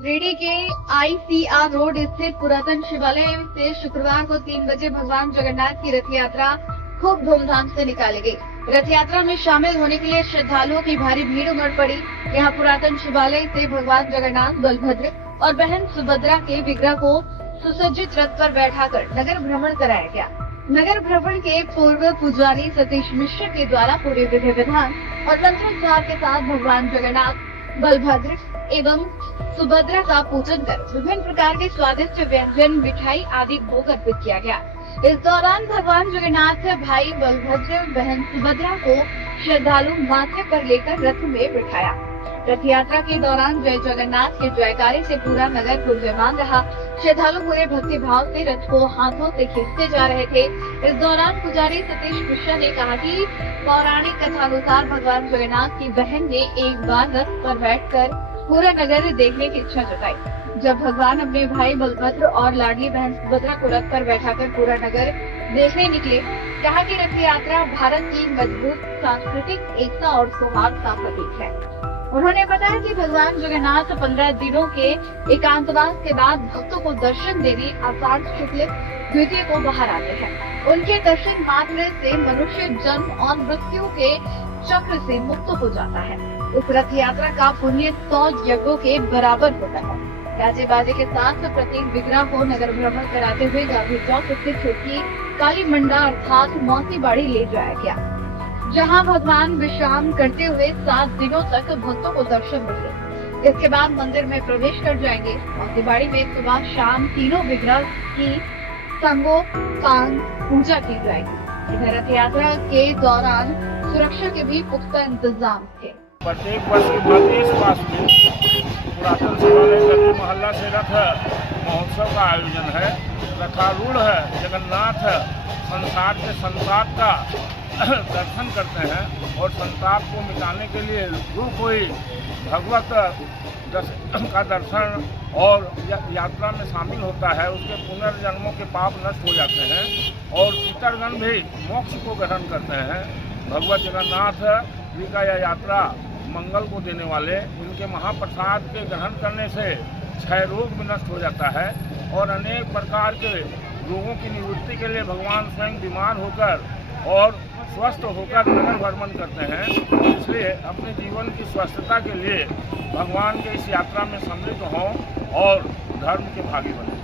Ready के ICR road स्थित पुरातन शिवालय से शुक्रवार को 3 बजे भगवान जगन्नाथ की रथ यात्रा खूब धूमधाम से निकाली गई। रथ यात्रा में शामिल होने के लिए श्रद्धालुओं की भारी भीड़ उमड़ पड़ी। यहां पुरातन शिवालय से भगवान जगन्नाथ, बलभद्र और बहन सुभद्रा के विग्रह को सुसज्जित रथ पर बैठाकर नगर भ्रमण कराया गया। नगर भ्रमण के पूर्व पुजारी सतीश मिश्र के द्वारा पूरे विधि विधान और मंत्रोच्चार के साथ भगवान जगन्नाथ, बलभद्र एवं सुभद्रा का पूजन कर विभिन्न प्रकार के स्वादिष्ट व्यंजन, मिठाई आदि भोग अर्पित किया गया। इस दौरान भगवान जगन्नाथ, भाई बलभद्र, बहन सुभद्रा को श्रद्धालु माथे पर लेकर रथ में बिठाया। रथ यात्रा के दौरान जय जगन्नाथ के जयकारे से पूरा नगर गुंजयमान रहा। श्रद्धालु पूरे भक्ति भाव से रथ को हाथों से खींचते जा रहे थे। इस दौरान पुजारी सतीश मिश्रा ने कहा कि पौराणिक कथानुसार भगवान जगन्नाथ की बहन ने एक बार रथ पर बैठकर पूरा नगर देखने की इच्छा जताई। जब भगवान अपने भाई बलभद्र और लाडली बहन सुभद्रा को रथ पर बैठाकर पूरा नगर देखने निकले, कहा कि रथ यात्रा भारत की मजबूत सांस्कृतिक एकता और सौहार्द का प्रतीक है। उन्होंने बताया कि भगवान जगन्नाथ 15 दिनों के एकांतवास के बाद भक्तों को दर्शन देने आषाढ़ शुक्ल द्वितीय को बाहर आते हैं। उनके दर्शन मात्र से मनुष्य जन्म और मृत्यु के चक्र से मुक्त हो जाता है। इस रथ यात्रा का पुण्य 100 यज्ञों के बराबर होता है। गाजे बाजे के साथ प्रत्येक विग्रह को नगर भ्रमण कराते हुए गांधी चौक स्थित छोटी काली मंडा अर्थात मौसी बाड़ी ले जाया गया, जहां भगवान विश्राम करते हुए 7 दिनों तक भक्तों को दर्शन मिले। इसके बाद मंदिर में प्रवेश कर जाएंगे। मौसी बाड़ी में सुबह शाम तीनों विग्रह की संगोपांग पूजा की जाएगी। इधर रथ यात्रा के दौरान सुरक्षा के भी पुख्ता इंतजाम थे। प्रत्येक वर्ष की भांति इस मास में पुरातन शिवालय गली मोहल्ला से रथ महोत्सव का आयोजन है। रथारूढ़ है जगन्नाथ संसार के संताप का दर्शन करते हैं और संताप को मिटाने के लिए जो कोई भगवत का दर्शन और यात्रा में शामिल होता है, उसके पुनर्जन्मों के पाप नष्ट हो जाते हैं और पितरगण भी मोक्ष को ग्रहण करते हैं। भगवत जगन्नाथ जी का यह यात्रा मंगल को देने वाले, इनके महाप्रसाद के ग्रहण करने से क्षय रोग भी नष्ट हो जाता है और अनेक प्रकार के रोगों की निवृत्ति के लिए भगवान स्वयं बीमार होकर और स्वस्थ होकर नगर भ्रमण करते हैं। इसलिए अपने जीवन की स्वस्थता के लिए भगवान के इस यात्रा में सम्मिलित हों और धर्म के भागी बने।